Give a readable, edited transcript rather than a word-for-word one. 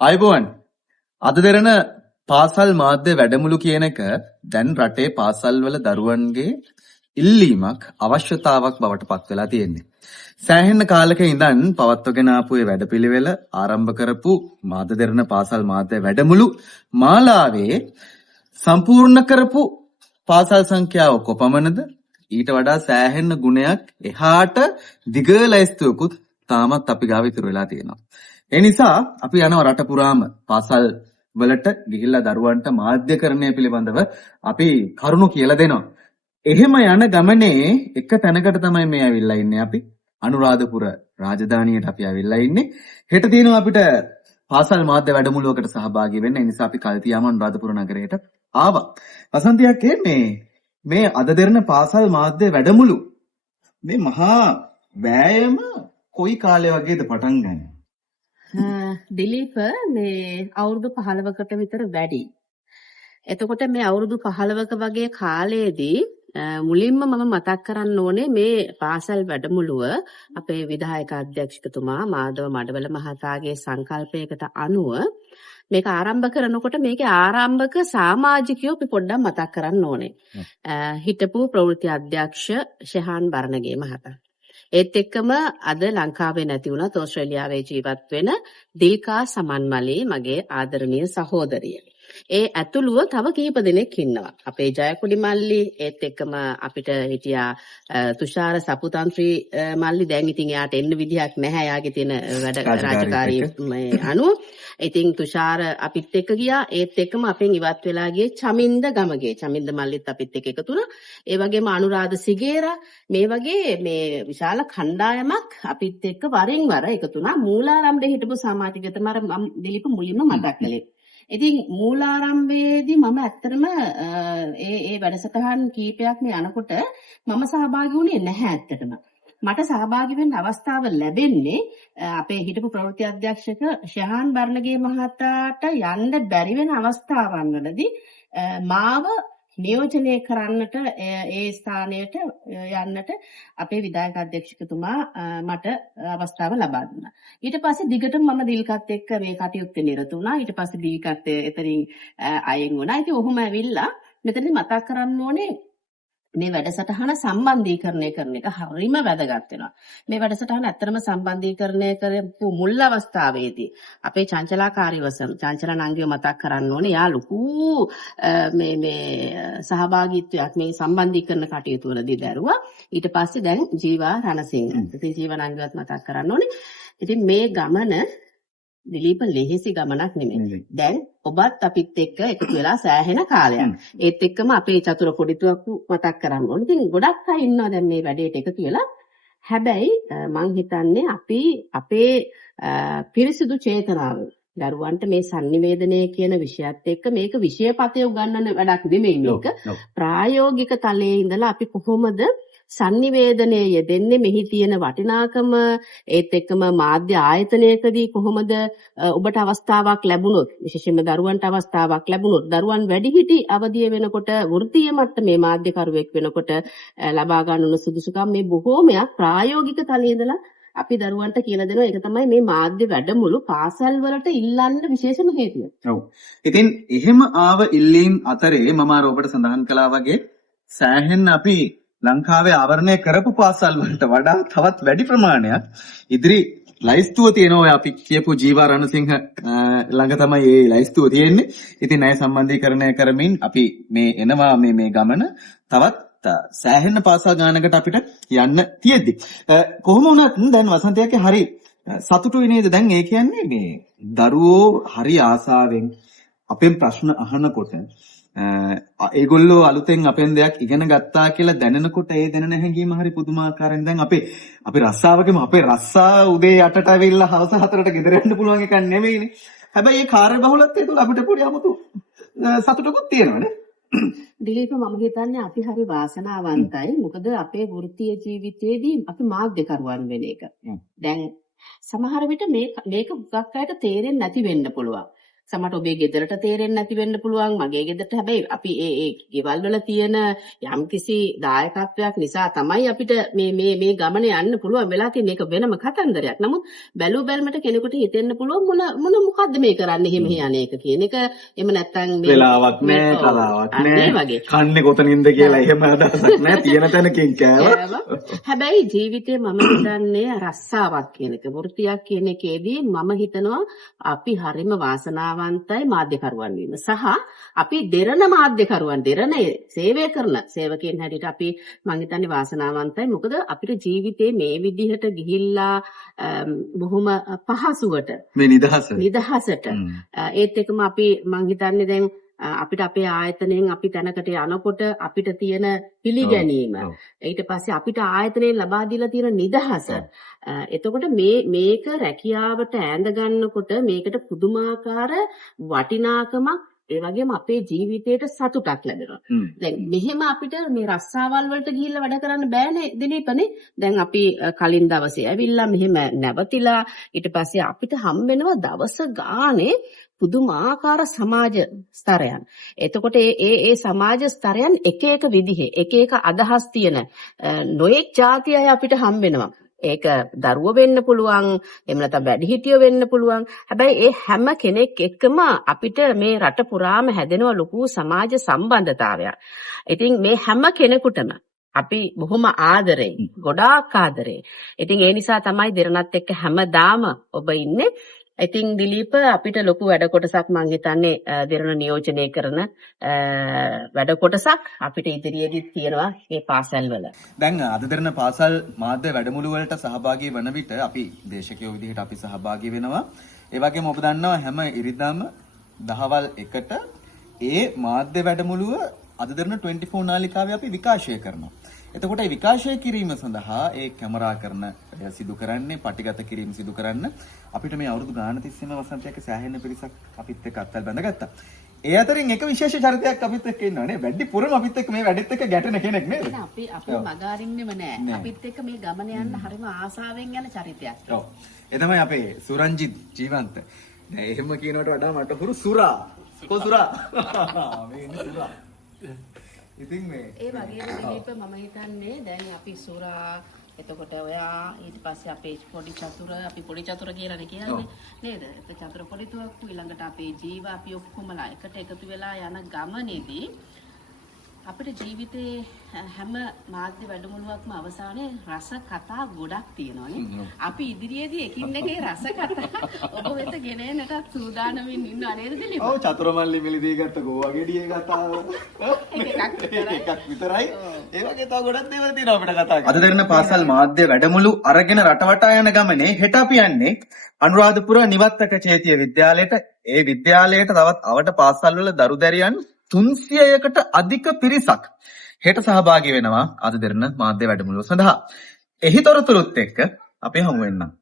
අයබෝවන් අද දෙරණ පාසල් මාධ්‍ය වැඩමුළු කියන එක දැන් රටේ පාසල් වල දරුවන්ගේ ඉල්ලීමක් අවශ්‍යතාවක් බවට පත් වෙලා තියෙන්නේ. සෑහෙන කාලයක ඉඳන් පවත්වගෙන ආපු මේ වැඩපිළිවෙල ආරම්භ කරපු මාධ්‍ය දෙරණ පාසල් මාධ්‍ය වැඩමුළු මාලාවේ සම්පූර්ණ කරපු පාසල් සංඛ්‍යාව කොපමණද? ඊට වඩා සෑහෙන ගුණයක් එහාට දිග ලැයිස්තුවකුත් තාමත් අපි ගාව ඉතුරු වෙලා තියෙනවා. ඒ නිසා අපි යනවා රට පුරාම පාසල් වලට ගිහිල්ලා දරුවන්ට මාධ්‍යකරණය පිළිබඳව අපි කරුණු කියලා දෙනවා. එහෙම යන ගමනේ එක තැනකට තමයි මේ ඇවිල්ලා ඉන්නේ අපි. අනුරාධපුර රාජධානියට අපි ඇවිල්ලා ඉන්නේ. හෙට තියෙනවා අපිට පාසල් මාධ්‍ය වැඩමුළුවකට සහභාගී වෙන්න. ඒ නිසා අපි කල්තියාම අනුරාධපුර නගරයට ආවා. වසන්තියක් මේ අද දෙරණ පාසල් මාධ්‍ය වැඩමුළු මේ මහා වෑයම කොයි කාලේ වගේද පටන් ගන්නේ? දිලීප මේ අවුරුදු 15කට විතර වැඩි. එතකොට මේ අවුරුදු 15ක වගේ කාලයේදී මුලින්ම මම මතක් කරන්න ඕනේ මේ පාසල් වැඩමුළුව අපේ විධායක අධ්‍යක්ෂකතුමා මාධව මඩවල මහතාගේ සංකල්පයකට අනුව මේක ආරම්භ කරනකොට මේකේ ආරම්භක සමාජිකයෝ අපි පොඩ්ඩක් මතක් කරන්න ඕනේ. හිටපු ප්‍රවෘත්ති අධ්‍යක්ෂ ෂෙහාන් බර්ණගේ මහතා. ඒත් එක්කම අද ලංකාවේ නැති වුණත් ඕස්ට්‍රේලියාවේ ජීවත් වෙන දිල්කා සමන්මලී මගේ ආදරණීය සහෝදරිය. ඒ ඇතුළුව තව කීප දෙනෙක් ඉන්නවා. අපේ ජයකොඩි මල්ලි ඒත් එක්කම අපිට හිටියා තුෂාර සපුතන්ත්‍රී මල්ලි. දැන් ඉතින් එයාට එන්න විදිහක් නැහැ. එයාගේ තියෙන වැඩ රාජකාරී අනුව. ඉතින් තුෂාර අපිත් එක්ක ගියා. ඒත් එක්කම අපෙන් ඉවත් වෙලා ගියේ චමින්ද ගමගේ. චමින්ද මල්ලිත් අපිත් එක්ක එකතු වුණා. ඒ වගේම අනුරාධ සිගේරා මේ වගේ මේ විශාල කණ්ඩායමක් අපිත් එක්ක වරින් වර එකතු වුණා. මූලාරම්භයේ හිටපු සමාජිකතුමා මම දිලිප මුලින්ම මතක් කළේ. ඉතින් මූලාරම්භයේදී මම ඇත්තටම ඒ වැඩසටහන් කීපයක් මේ යනකොට මම සහභාගී වුණේ නැහැ ඇත්තටම. මට සහභාගී වෙන්න අවස්ථාව ලැබෙන්නේ අපේ හිටපු ප්‍රවෘත්ති අධ්‍යක්ෂක ෂෙහාන් බර්ණගේ මහතාට යන්න බැරි වෙන අවස්ථාවන් වලදී මාව නියෝජනය කරන්නට ඒ ස්ථානයට යන්නට අපේ විධායක අධ්‍යක්ෂකතුමා මට අවස්ථාව ලබා දුන්නා. ඊට පස්සේ දිගටම මම දිල්කත් එක්ක මේ කටයුත්තේ නිරත වුණා. ඊට පස්සේ දිල්කත් එතනින් අයින් වුණා. ඉතින් ඔහොම ඇවිල්ලා මෙතනදී මතක් කරන්න ඕනේ මේ වැඩසටහන සම්බන්ධීකරණය කරන එක හරිම වැදගත් වෙනවා. මේ වැඩසටහන ඇත්තටම සම්බන්ධීකරණය කරපු මුල් අවස්ථාවේදී අපේ චංචලාකාරීවසම් චංචලා නංගිව මතක් කරන්න ඕනේ. යා ලොකු මේ සහභාගීත්වයක් මේ සම්බන්ධීකරණ කටයුතු වලදී දැරුවා. ඊට පස්සේ දැන් ජීවා රණසිංහ. ඉතින් ජීවා නංගිවත් මතක් කරන්න ඕනේ. ඉතින් මේ ගමන දිලීප ලෙහෙසි ගමනක් නෙමෙයි. දැන් ඔබත් අපිත් එක්ක එකතු වෙලා සෑහෙන කාලයක්. ඒත් එක්කම අපේ චතුර පොඩිතුවක් මතක් කරන්න ඕනේ. ඉතින් ගොඩක් අය ඉන්නවා දැන් මේ වැඩේට එකතු වෙලා. හැබැයි මං හිතන්නේ අපි අපේ පිරිසිදු චේතනාව දරුවන්ට මේ sannivedanaya කියන විෂයත් එක්ක මේක විෂයපතේ උගන්වන වැඩක් නෙමෙයි මේක. ප්‍රායෝගික තලයේ ඉඳලා අපි කොහොමද sannivedanaya යෙදෙන්නේ, මෙහි තියෙන වටිනාකම, ඒත් එක්කම මාධ්‍ය ආයතනයකදී කොහොමද ඔබට අවස්ථාවක් ලැබුණොත්, විශේෂයෙන්ම දරුවන්ට අවස්ථාවක් ලැබුණොත්, දරුවන් වැඩිහිටි අවදිය වෙනකොට, වෘත්තීය මට්ටමේ මාධ්‍යකරුවෙක් වෙනකොට ලබා ගන්න සුදුසුකම් මේ බොහෝමයක් ප්‍රායෝගික තලයේ ඉඳලා අපි දරුවන්ට කියලා දෙනවා. ඒක තමයි මේ මාධ්‍ය වැඩමුළු පාසල් වලට ඉල්ලන්න විශේෂම හේතුව. ඔව්. ඉතින් එහෙම ආව ඉල්ලීම් අතරේ මම අර ඔබට සඳහන් කළා වගේ සෑහෙන අපි ලංකාවේ ආවරණය කරපු පාසල් වලට වඩා තවත් වැඩි ප්‍රමාණයක් ඉදිරි ලයිස්තුව තියෙනවා. අපි කියපු ජීවා රණසිංහ ළඟ තමයි මේ ලයිස්තුව තියෙන්නේ. ඉතින් ණය සම්බන්ධීකරණය කරමින් අපි මේ එනවා මේ ගමන තවත් සෑහෙන පාසල් ගානකට අපිට යන්න තියෙද්දි කොහොම වුණත් දැන් වසන්තයක්ගේ හරි සතුටුයි නේද? දැන් ඒ කියන්නේ මේ දරුවෝ හරි ආසාවෙන් අපෙන් ප්‍රශ්න අහනකොට ඒගොල්ලෝ අලුතෙන් අපෙන් දෙයක් ඉගෙන ගත්තා කියලා දැනෙනකොට ඒ දැනෙන හැඟීම හරි පුදුමාකාරයි. දැන් අපි රස්සාවකම අපේ රස්සා උදේ 8ට ඇවිල්ලා හවස 4ට ගෙදර යන්න පුළුවන් එකක් නෙමෙයිනේ. හැබැයි ඒ කාර්යබහුලත්වය තුළ අපිට පොඩි 아무තු සතුටකුත් තියෙනවානේ. දිලීප මම හිතන්නේ අපි හරි වාසනාවන්තයි. මොකද අපේ වෘත්තීය ජීවිතයේදී අපි මාධ්‍යකරුවන් වෙන එක. දැන් සමහර විට මේක හුඟක් අයට තේරෙන්නේ නැති වෙන්න පුළුවන්. සමහරට ඔබේ ගෙදරට තේරෙන්නේ නැති වෙන්න පුළුවන්. මගේ ගෙදරට හැබැයි අපි ඒ ගෙවල් වල තියෙන යම්කිසි දායකත්වයක් නිසා තමයි අපිට මේ ගමනේ යන්න පුළුවන් වෙලා තියෙන එක වෙනම කතන්දරයක්. නමුත් බැලු බැලමට කෙනෙකුට හිතෙන්න පුළුවන් මොකද්ද මේ කරන්නේ එහෙම යන්නේ එක කියන එක. එහෙම නැත්නම් මේ වෙලාවක් නෑ, කලාවක් අනේ නෑ, වගේ. කන්නේ කොතනින්ද කියලා එහෙම අදහසක් නෑ, තියෙන තැනකින් කෑවා. හැබැයි ජීවිතේ මම හිතන්නේ රස්සාවක් කියන එක, වෘත්තියක් කියන එකේදී මම හිතනවා අපි හරිම වාසනාවන්තයි මාධ්‍යකරුවන් වීම. සහ අපි දෙරණ මාධ්‍යකරුවන්, දෙරණේ සේවය කරන සේවකයන් හැටියට අපි මම හිතන්නේ වාසනාවන්තයි. මොකද අපිට ජීවිතේ මේ විදිහට ගිහිල්ලා බොහොම පහසුවට මේ නිදහසට ඒත් එක්කම අපි මම හිතන්නේ දැන් අපිට අපේ ආයතනයෙන් අපි තැනකට යනකොට අපිට තියෙන පිළිගැනීම, ඊට පස්සේ අපිට ආයතනයෙන් ලබා දීලා තියෙන නිදහස, එතකොට මේක රැකියාවට ඈඳ ගන්නකොට මේකට පුදුමාකාර වටිනාකමක්, ඒ වගේම අපේ ජීවිතේට සතුටක් ලැබෙනවා. දැන් මෙහෙම අපිට මේ රස්සාවල් වලට ගිහිල්ලා වැඩ කරන්න බෑනේ දිලීපනේ. දැන් අපි කලින් දවසේ ඇවිල්ලා මෙහෙම නැවතිලා ඊට පස්සේ අපිට හම් වෙනවා දවස ගානේ පුදුමාකාර සමාජ ස්තරයන්. එතකොට ඒ සමාජ ස්තරයන් එක එක විදිහේ එක එක අදහස් තියෙන නොයෙක් જાති අය අපිට හම් වෙනවා. ඒක දරුවෝ වෙන්න පුළුවන්, එහෙම නැත්නම් වැඩිහිටියෝ වෙන්න පුළුවන්. හැබැයි ඒ හැම කෙනෙක් එක්කම අපිට මේ රට පුරාම හැදෙන ලොකු සමාජ සම්බන්ධතාවයක්. ඉතින් මේ හැම කෙනෙකුටම අපි බොහොම ආදරේ, ගොඩාක් ආදරේ. ඉතින් ඒ නිසා තමයි දෙරණත් එක්ක හැමදාම ඔබ ඉන්නේ. ඉතින් දිලීප අපිට ලොකු වැඩ කොටසක් මම හිතන්නේ දෙරණ නියෝජනය කරන වැඩ කොටසක් අපිට ඉදිරියේදී තියෙනවා මේ පාසල් වල. දැන් අද දෙරණ පාසල් මාධ්‍ය වැඩමුළු වලට සහභාගී වන විට අපි දේශකයෝ විදිහට අපි සහභාගී වෙනවා. ඒ වගේම ඔබ දන්නවා හැම ඉරිදාම දහවල් 1ට ඒ මාධ්‍ය වැඩමුළුව අද දෙරණ 24 නාලිකාවේ අපි විකාශය කරනවා. එතකොට මේ විකාශය කිරීම සඳහා ඒ කැමරා කරන සිදු කරන්නේ, පටිගත කිරීම සිදු කරන්න අපිට මේ අවුරුදු ගාන තිස්සේම වසන්තයක සෑහෙන පිරිසක් අපිත් එක්ක අත්වල බැඳගත්තා. ඒ අතරින් එක විශේෂ චරිතයක් අපිත් එක්ක ඉන්නවනේ. වැඩි පුරම අපිත් එක්ක මේ වැඩෙත් එක්ක ගැටෙන කෙනෙක් නේද? අපි මගාරින්නෙම නෑ. අපිත් එක්ක මේ ගමන යන්න හරිම ආසාවෙන් යන චරිතයක්. ඔව්. ඒ තමයි අපේ සුරංජිත් ජීවන්ත. දැන් එහෙම කියනවට වඩා මට හුරු සුරා. සුරා. මේ ඉන්නේ සුරා. ඉතින් මේ ඒ වගේම දිලීප මම හිතන්නේ දැන් අපි සුරා, එතකොට ඔයා, ඊට පස්සේ අපේ පොඩි චතුර, අපි පොඩි චතුර කියලානේ කියන්නේ නේද? ඒ චතුර පොඩි තුවක්කු, ඊළඟට අපේ ජීව, අපි ඔක්කොමලා එකට එකතු වෙලා යන ගමනේදී අපිට ජීවිතේ හැම මාධ්‍ය වැඩමුළුවක්ම අවසානයේ රස කතා ගොඩක් තියෙනවානේ. අපි ඉදිරියේදී එකින් එක රස කතා ඔබ වෙත ගෙන එන්නට සූදානම්ින් ඉන්නවා නේද දිලීප? ඔව්, චතුරමල්ලි මිලිදී ගත්ත ගෝවා ගෙඩියේ කතාව. එකක් විතරයි. ඒ වගේ තව ගොඩක් දේවල් තියෙනවා අපිට කතා කරන්න. අද දෙරණ පාසල් මාධ්‍ය වැඩමුළු අරගෙන රටවටා යන ගමනේ හෙට අපි යන්නේ අනුරාධපුර නිවත්තක චේතිය විද්‍යාලයට. ඒ විද්‍යාලයට තවත් අවට පාසල් වල දරු දැරියන් 300කට අධික පිරිසක් හෙට සහභාගී වෙනවා අද දෙරණ මාධ්‍ය වැඩමුළුව සඳහා. එහි තොරතුරුත් එක්ක අපි හමු වෙන්නම්.